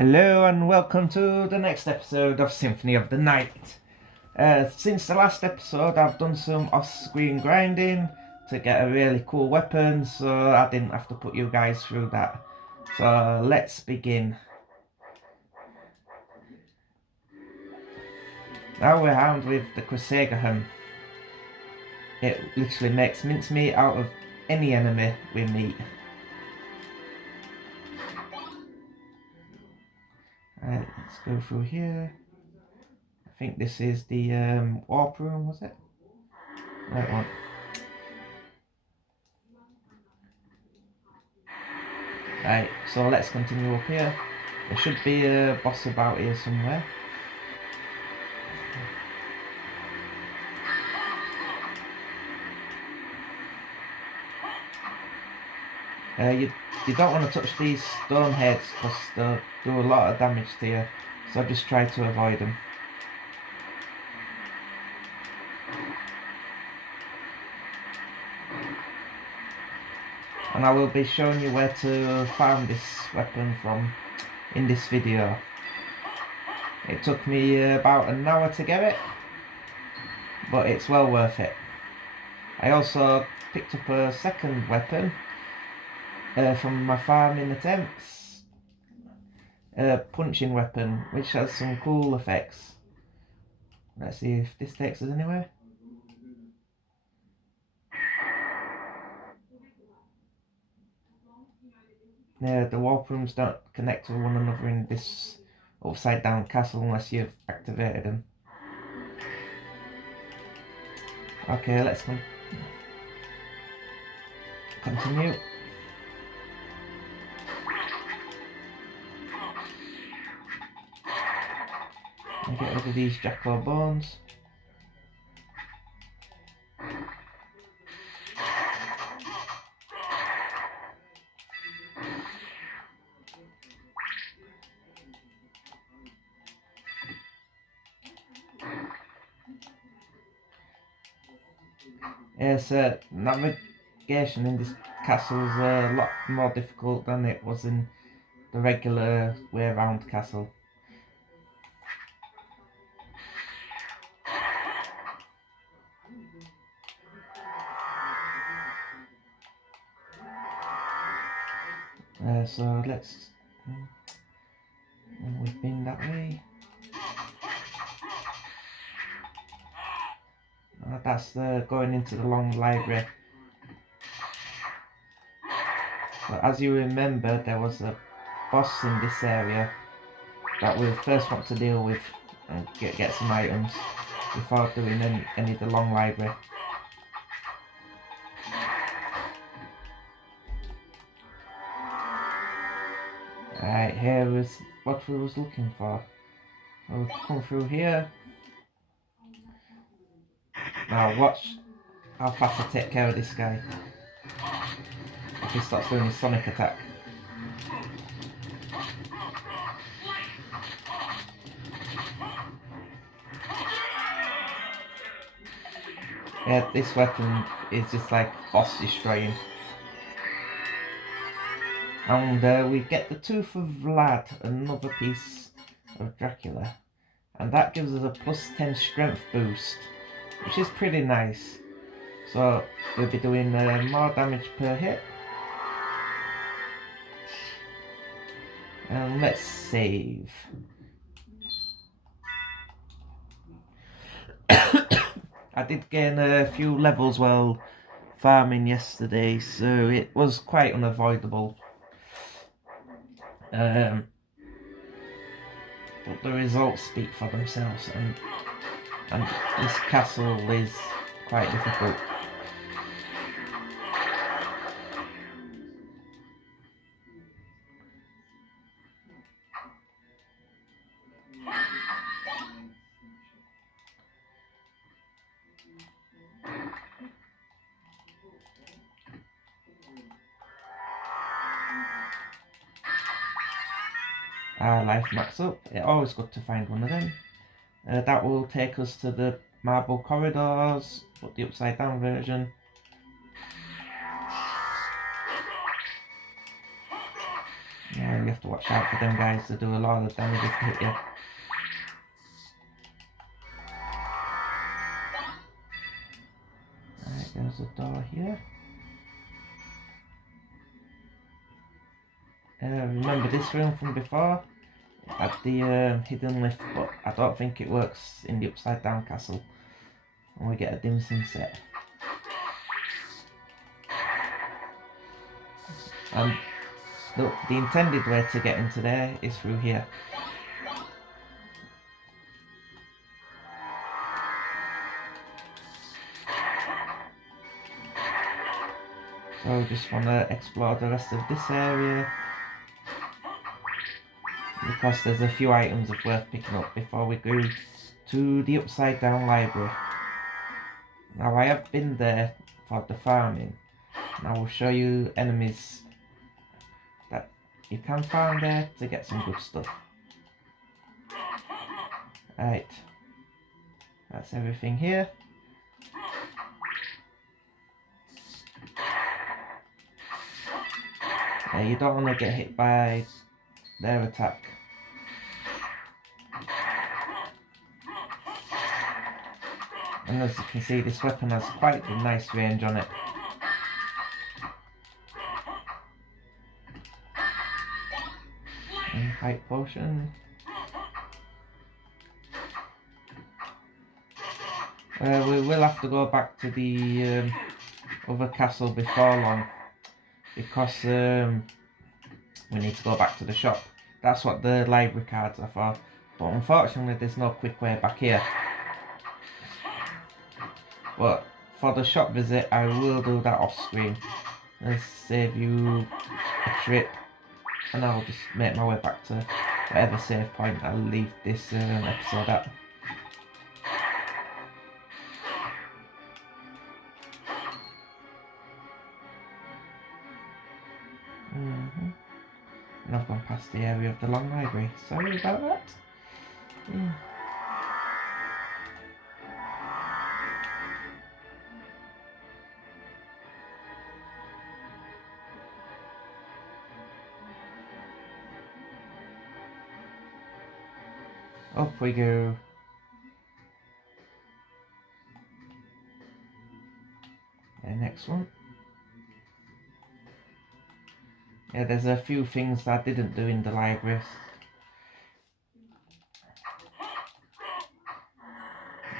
Hello and welcome to the next episode of Symphony of the Night. Since the last episode I've done some off-screen grinding to get a really cool weapon, so I didn't have to put you guys through that. So let's begin. Now we're armed with the Crusader. It literally makes mincemeat out of any enemy we meet. Alright, let's go through here. I think this is the warp room, was it? Right one. Right, so let's continue up here. There should be a boss about here somewhere. You don't want to touch these stone heads because they'll do a lot of damage to you, so just try to avoid them. And I will be showing you where to farm this weapon from in this video. It took me about an hour to get it, but it's well worth it. I also picked up a second weapon from my farming attempts. A punching weapon, which has some cool effects. Let's see if this takes us anywhere. Yeah, the warp rooms don't connect to one another in this upside down castle unless you've activated them. Okay, let's continue. And get rid of these jackal bones. Yes, navigation in this castle is a lot more difficult than it was in the regular way around castle. So let's... we've been that way. That's going into the long library. So as you remember, there was a boss in this area that we'll first want to deal with and get some items before doing any of the long library. Right, here is what we was looking for. We'll come through here. Now watch how fast I take care of this guy if he starts doing his sonic attack. Yeah, this weapon is just like boss destroying. And we get the Tooth of Vlad, another piece of Dracula. And that gives us a plus 10 strength boost, which is pretty nice. So we'll be doing more damage per hit. And let's save. I did gain a few levels while farming yesterday, so it was quite unavoidable. But the results speak for themselves, and this castle is quite difficult. Our life max up. It's always good to find one of them. That will take us to the marble corridors, but the upside down version. you have to watch out for them guys. They do a lot of damage if they hit you. Alright, there's a door here. Remember this room from before? It had the hidden lift, but I don't think it works in the upside down castle. And we get a dim sunset. And look, the intended way to get into there is through here. So we just want to explore the rest of this area, because there's a few items of worth picking up before we go to the upside down library. Now I have been there for the farming, and I will show you enemies that you can farm there to get some good stuff. Right, that's everything here. You don't want to get hit by their attack. And as you can see, this weapon has quite a nice range on it. And height potion. We will have to go back to the other castle before long, because we need to go back to the shop. That's what the library cards are for. But unfortunately there's no quick way back here. But for the shop visit I will do that off screen. Let's save you a trip, and I'll just make my way back to whatever save point I'll leave this episode at. And I've gone past the area of the long library. Sorry about that. Yeah. Up we go. The next one. Yeah, there's a few things that I didn't do in the library.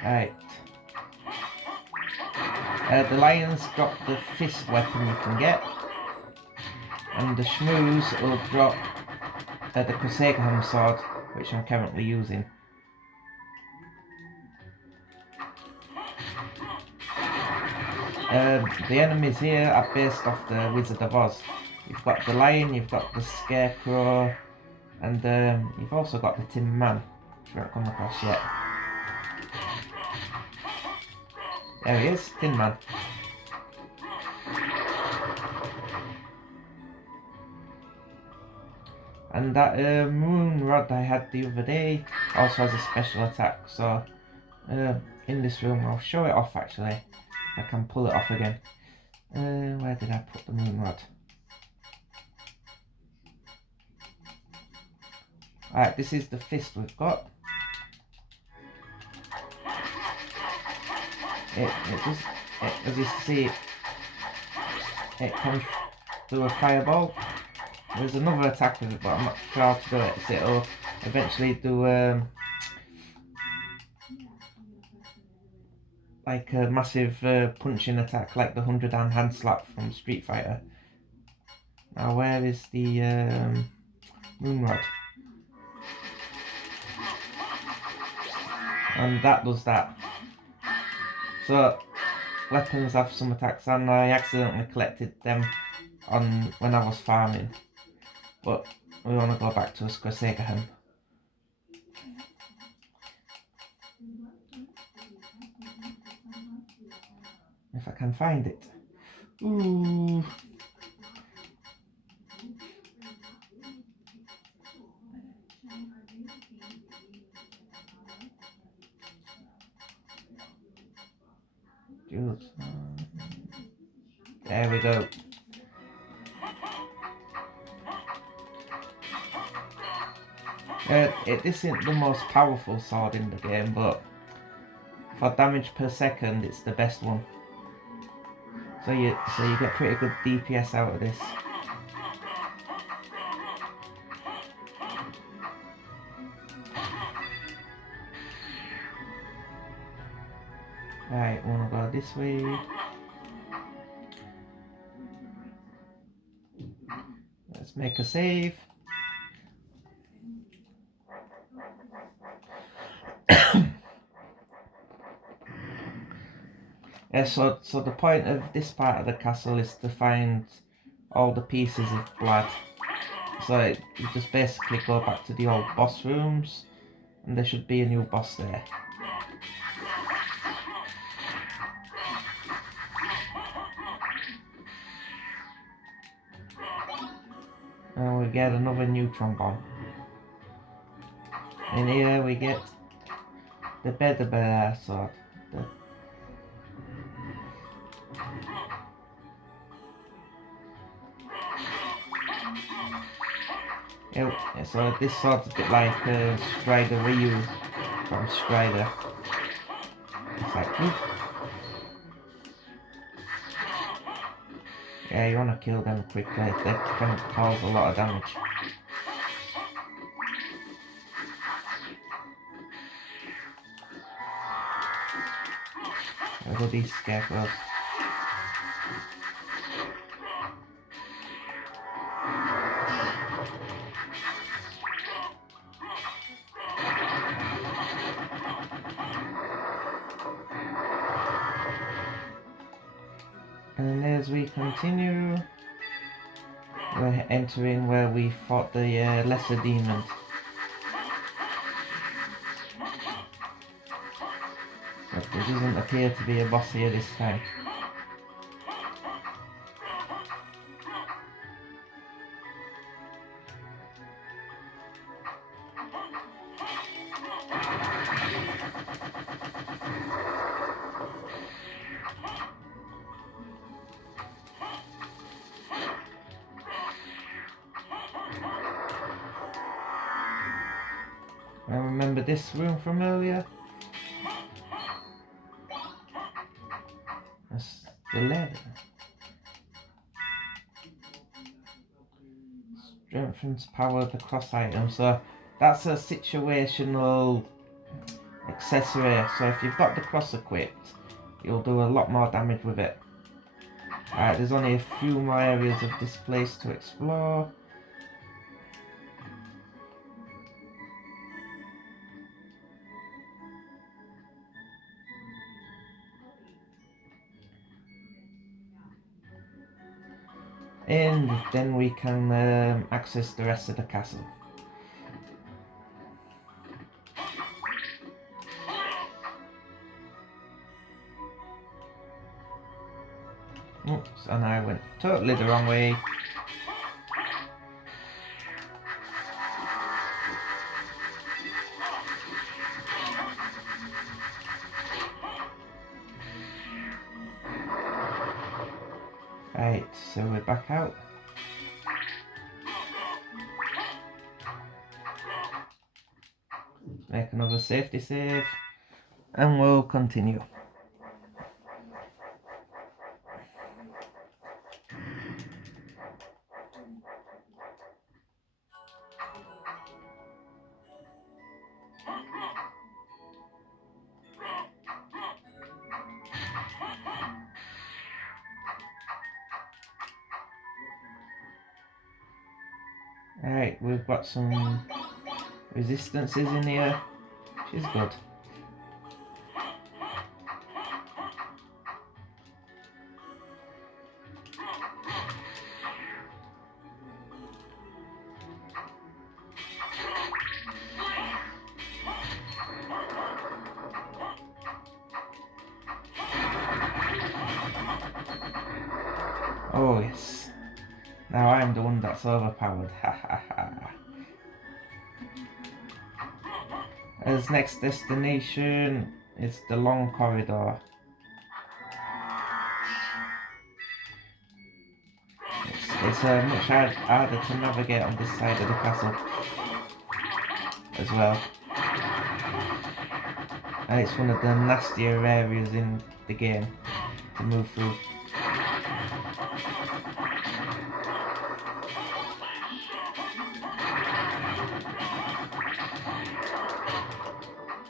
Right. The lions drop the fist weapon you can get, and the shmoos will drop the Castlevania sword, which I'm currently using. The enemies here are based off the Wizard of Oz. You've got the lion, you've got the scarecrow, and you've also got the Tin Man, which we haven't come across yet. There he is, Tin Man. And that moon rod I had the other day also has a special attack, so in this room I'll show it off actually. I can pull it off again. Where did I put the moon rod? Alright, this is the fist we've got. As you see, it can do a fireball. There's another attack with it, but I'm not sure how to do it. So it'll eventually do like a massive punching attack, like the 100-hand hand slap from Street Fighter. Now where is the moon rod? And that does that. So weapons have some attacks, and I accidentally collected them on when I was farming. But we want to go back to Castlevania. If I can find it. Ooh. There we go. It isn't the most powerful sword in the game, but for damage per second, it's the best one. So you get pretty good DPS out of this. Right, wanna go this way. Let's make a save. Yeah, so the point of this part of the castle is to find all the pieces of blood. So you just basically go back to the old boss rooms, and there should be a new boss there. And we get another neutron bomb. And here we get the better sword. Yeah, so this sword's a bit like Strider Ryu from Strider. It's like, whoop. Yeah, you want to kill them quickly, they can cause a lot of damage. Look at these scarecrows. And as we continue, we're entering where we fought the lesser demon. But there doesn't appear to be a boss here this time. I remember this room from earlier. That's the lever. Strengthens power of the cross item. So that's a situational accessory. So if you've got the cross equipped, you'll do a lot more damage with it. Alright, there's only a few more areas of this place to explore. And then we can access the rest of the castle. Oops, and I went totally the wrong way. Right, so we're back out. Make another safety save, and we'll continue. Alright, we've got some resistances in here, which is good. Oh yes, now I'm the one that's overpowered, ha ha ha. As next destination is the long corridor. It's much harder to navigate on this side of the castle. as well. And it's one of the nastier areas in the game to move through.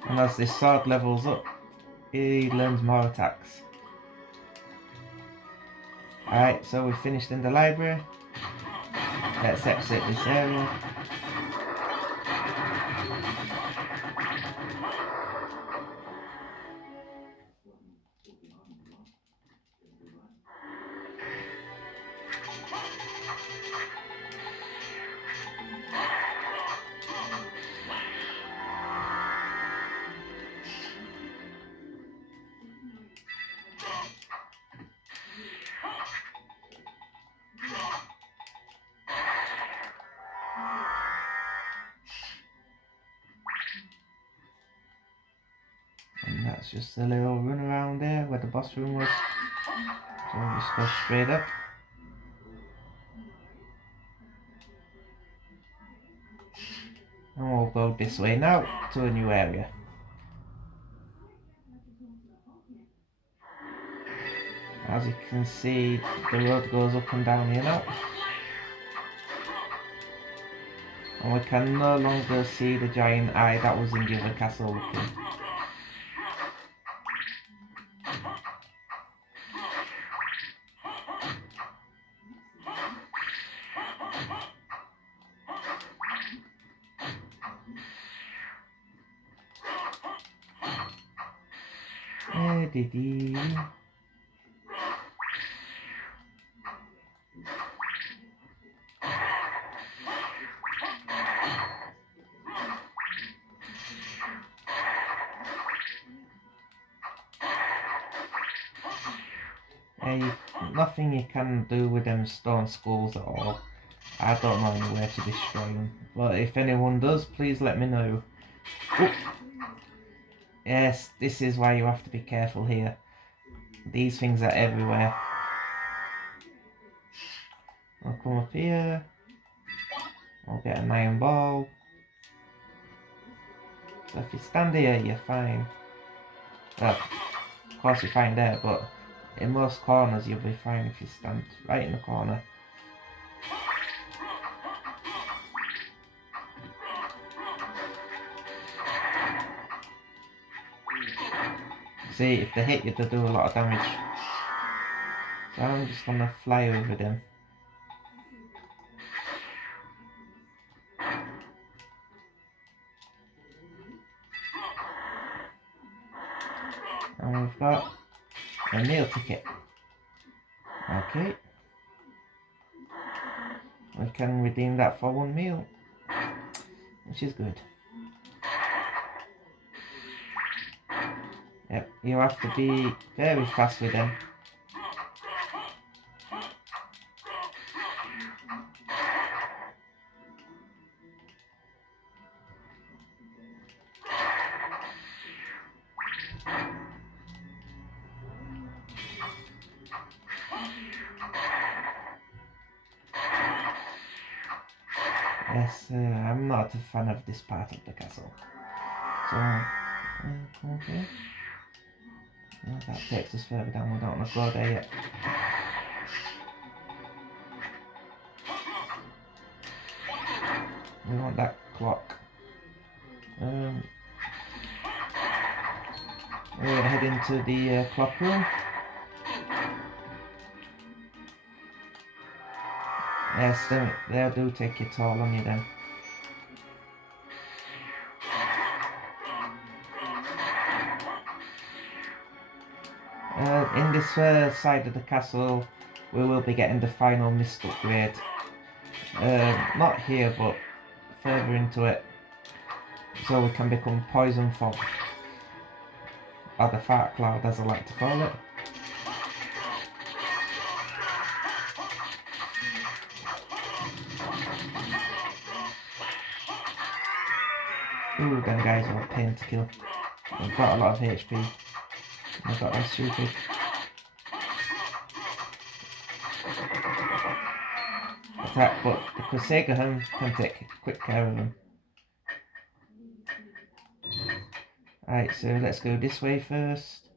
And as this sword levels up, he learns more attacks. Alright, so we've finished in the library. Let's exit this area. And that's just a little run around there where the boss room was. So we'll just go straight up. And we'll go this way now to a new area. As you can see, the road goes up and down here now. And we can no longer see the giant eye that was in the other castle looking. Nothing you can do with them stone skulls at all. I don't know any way to destroy them. But if anyone does, please let me know. Oop. Yes, this is why you have to be careful here. These things are everywhere. I'll come up here. I'll get an iron ball. So if you stand here, you're fine. Well, of course you're fine there, but in most corners you'll be fine if you stand right in the corner. See, if they hit you, they do a lot of damage. So I'm just gonna fly over them. And we've got a meal ticket. Okay. We can redeem that for one meal, which is good. Yep, you have to be very fast with them. Yes, I'm not a fan of this part of the castle. So, come up here. Oh, that takes us further down, we don't want to go there yet. We want that clock. We're going to head into the clock room. Yes, they do take a toll on you then. In this side of the castle, we will be getting the final mist upgrade. Not here, but further into it. So we can become poison fog. Or the fart cloud, as I like to call it. Ooh, them guys are a pain to kill. They've got a lot of HP. They've got that stupid. Attack, but the Crusader can take quick care of them. Right, so let's go this way first.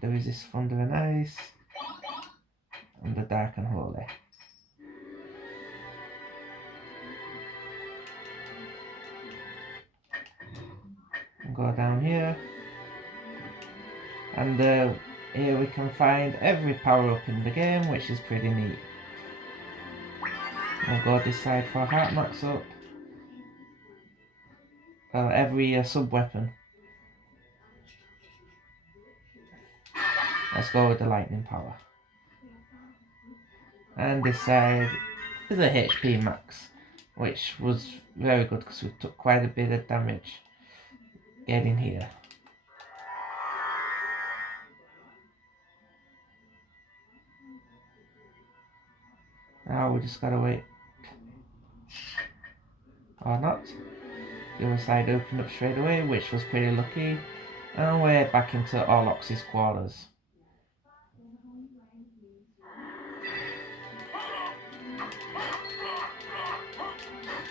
There is this thunder and ice, and the dark and holy. And go down here, and here we can find every power up in the game, which is pretty neat. We'll go this side for heart max up. Every sub weapon. Let's go with the lightning power. And this side is a HP max, which was very good because we took quite a bit of damage getting here. Now we just gotta wait. Or not. The other side opened up straight away, which was pretty lucky. And we're back into Orlox's quarters.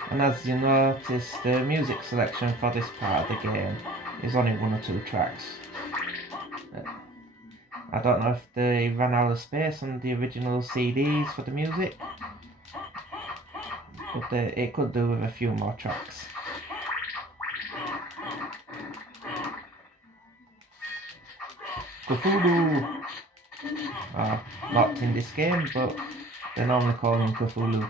And as you notice, the music selection for this part of the game is only 1 or 2 tracks. I don't know if they ran out of space on the original CDs for the music, but it could do with a few more tracks. Cthulhu! Not in this game, but they normally call him Cthulhu.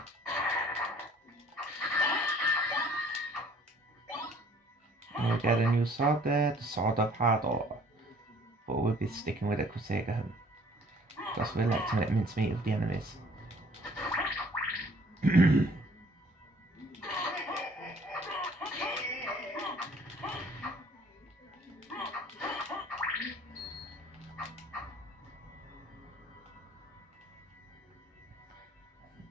And we get a new sword there, the Sword of Hardor. But we'll be sticking with the Crusader because we like to make mincemeat of the enemies.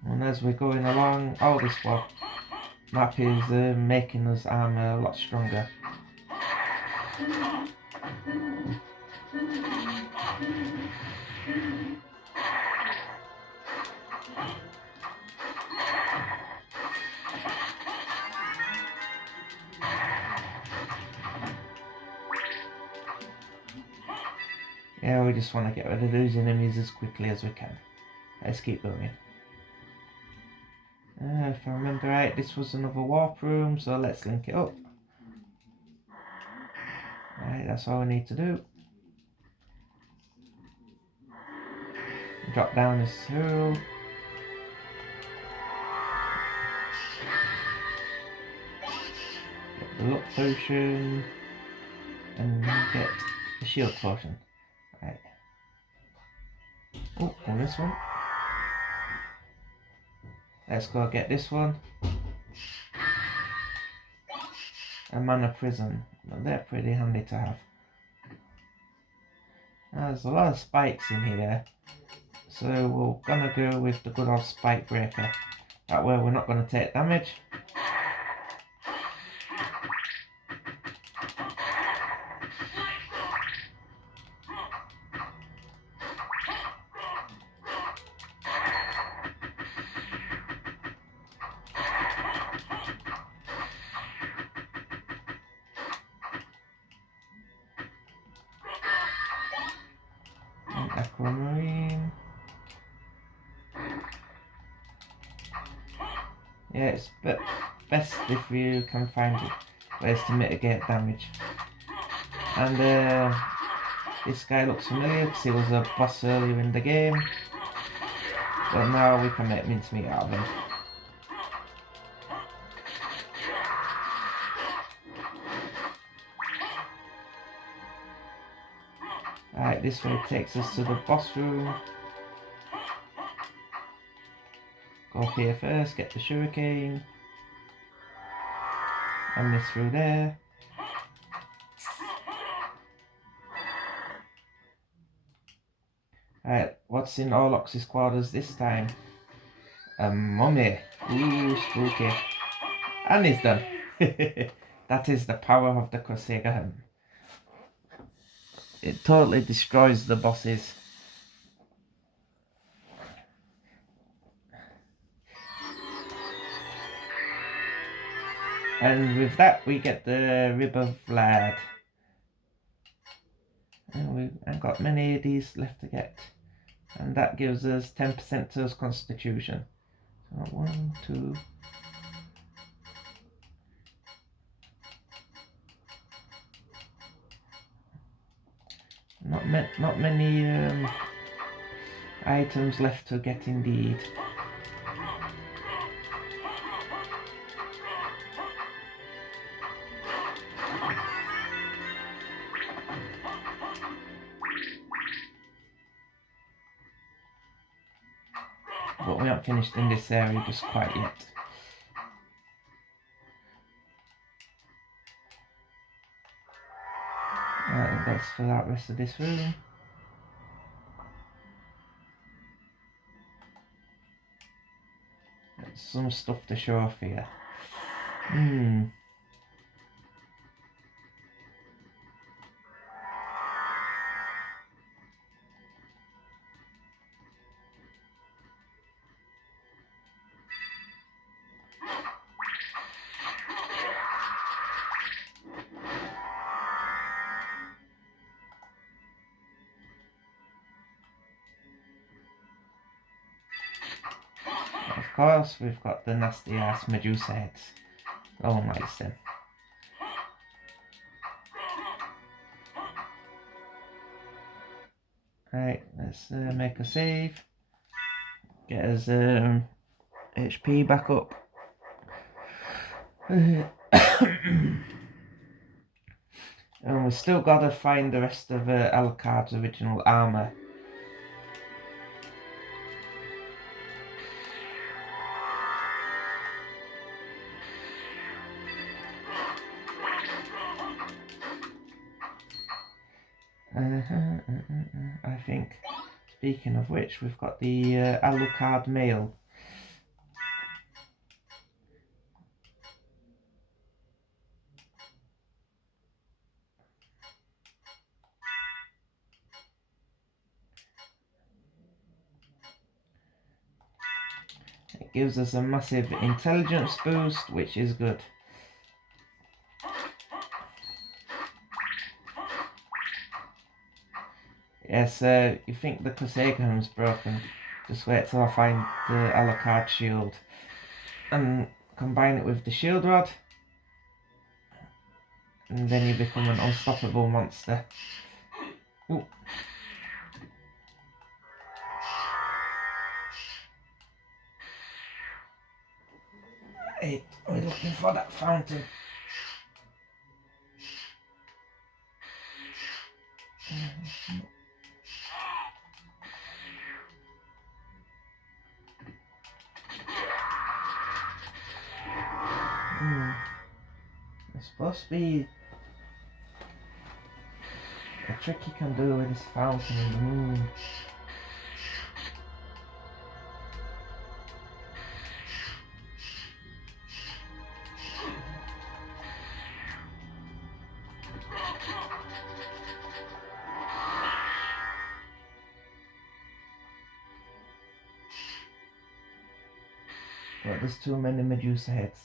And as we're going along, all this map is making us armor a lot stronger. Yeah, we just want to get rid of those enemies as quickly as we can. Let's keep going. If I remember right, this was another warp room, so let's link it up. Right, that's all we need to do. Drop down this hill. Get the luck potion. And get the shield potion. Right. Oh, on this one. Let's go get this one. A mana prison. Well, they're pretty handy to have. Now, there's a lot of spikes in here. So we're gonna go with the good old spike breaker. That way we're not gonna take damage. Aquamarine. Yeah, it's best if you can find ways to mitigate damage. And this guy looks familiar because he was a boss earlier in the game, but now we can make mincemeat out of him. Right, this way takes us to the boss room. Go up here first, get the shuriken, and this through there. Right, what's in Orlox's quarters this time? A mummy. Ooh, spooky. And he's done. That is the power of the Crusader. It totally destroys the bosses. And with that we get the Rib of Vlad. And we haven't got many of these left to get. And that gives us 10% to his constitution. So 1, 2. Not many items left to get indeed. But we aren't finished in this area just quite yet. Right, let's fill out the rest of this room. There's some stuff to show off here. Of course, we've got the nasty ass Medusa heads. Oh, nice then. Right, let's make a save. Get us HP back up. And we've still got to find the rest of Alucard's original armour. I think, speaking of which, we've got the Alucard mail. It gives us a massive intelligence boost, which is good. Yes, you think the Crusaderham's broken. Just wait till I find the Alucard shield and combine it with the shield rod, and then you become an unstoppable monster. Ooh. Hey, we're looking for that fountain. There's supposed to be a trick you can do with this fountain in the moon. But there's too many Medusa heads.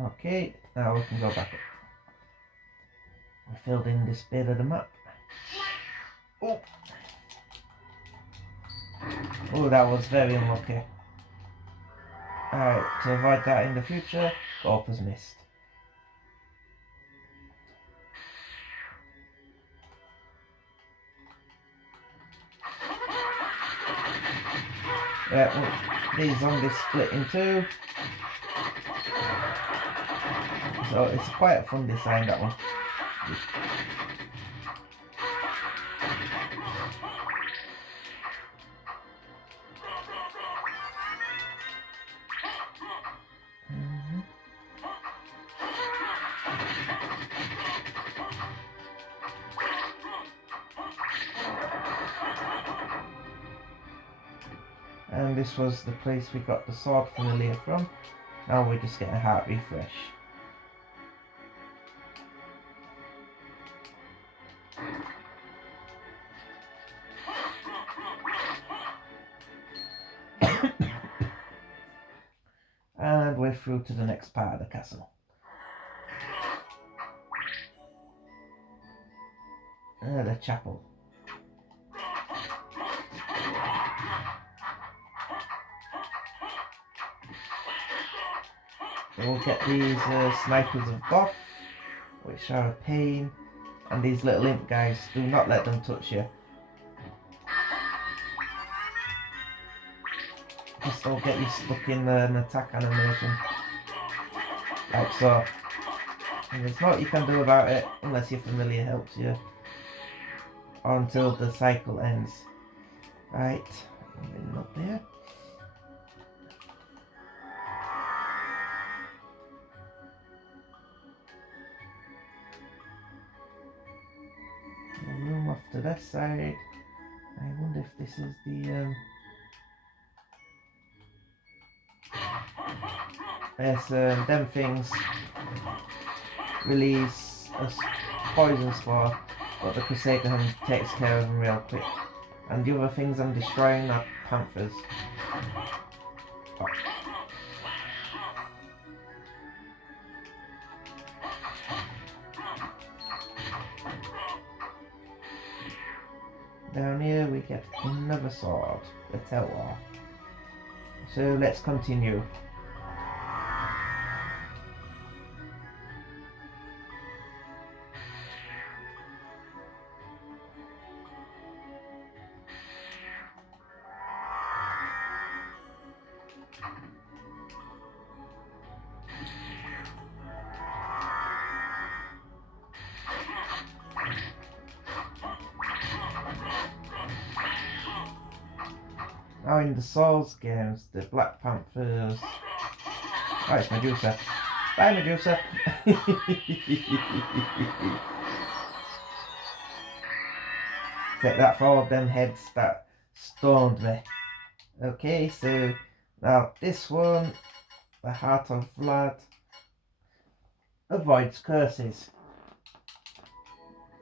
Okay, now we can go back up. We filled in this bit of the map. Oh, oh, that was very unlucky. Alright, to avoid that in the future, go up as missed. Yeah, these zombies split in two. So it's quite a fun design, that one. And this was the place we got the sword familiar from. Now we're just getting a heart refresh. And we're through to the next part of the castle. The chapel. We'll get these snipers of Goth, which are a pain, and these little imp guys, do not let them touch you. Just don't get you stuck in an attack animation, like so. And there's not you can do about it unless your familiar helps you, or until the cycle ends. Right, up there. A room off to this side. I wonder if this is the yes, them things release a poison spore, but the Crusader Hand takes care of them real quick. And the other things I'm destroying are panthers. Oh. Down here we get another sword, the Telwar. So let's continue. Now in the Souls games, the Black Panthers... Oh, it's Medusa. Bye, Medusa! Take that for all them heads that stoned me. Okay, so now this one, the Heart of Vlad, avoids curses.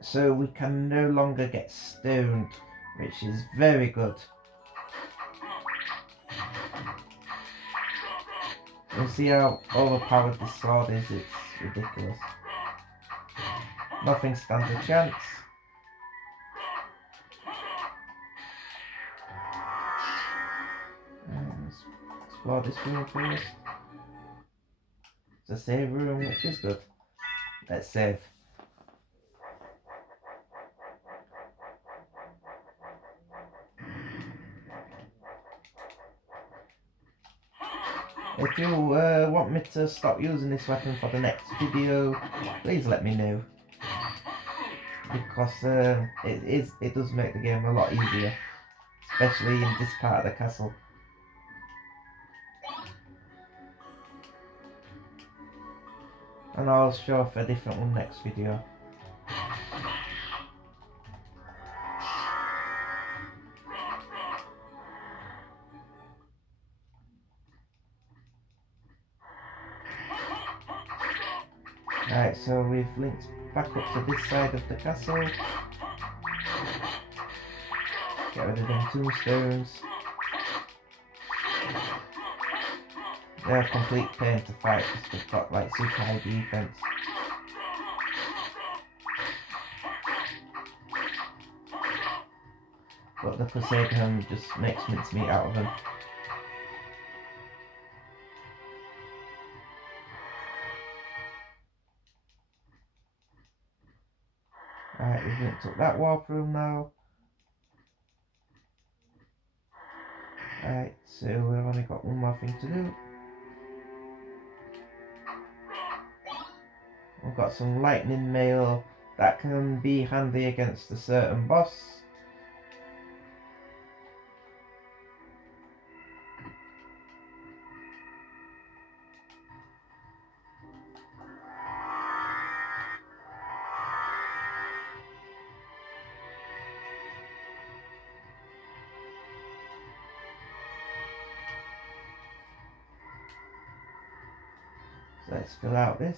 So we can no longer get stoned, which is very good. You see how overpowered this sword is, it's ridiculous. Nothing stands a chance. Let's explore this room first. It's a save room, which is good. Let's save. If you want me to stop using this weapon for the next video, please let me know. Because it does make the game a lot easier. Especially in this part of the castle. And I'll show off a different one next video. Right, so we've linked back up to this side of the castle. Get rid of them tombstones. They're a complete pain to fight because they've got like super high defense. But the Crusader Hand just makes mincemeat out of them. Right, we've linked up that warp room now. Right, so we've only got one more thing to do. We've got some lightning mail that can be handy against a certain boss. So let's fill out this.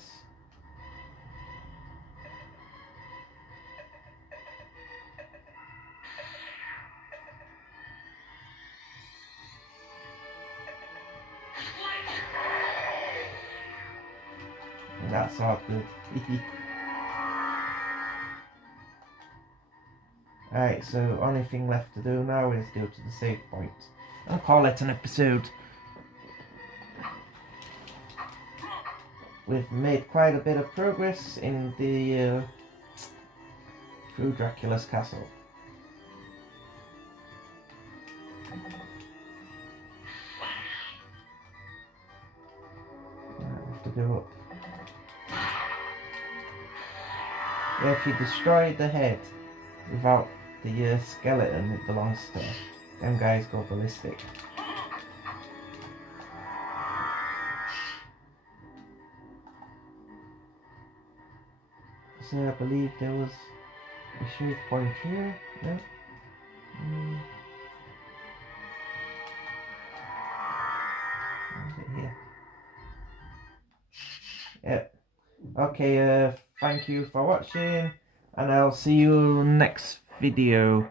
And that's all good. Alright, so only thing left to do now is go to the save point and call it an episode. We've made quite a bit of progress in the through Dracula's castle. I have to go up. Yeah, if you destroy the head without the skeleton it belongs to, them guys go ballistic. So I believe there was a save point here. No? Where is it here? Yep. Okay, thank you for watching, and I'll see you next video.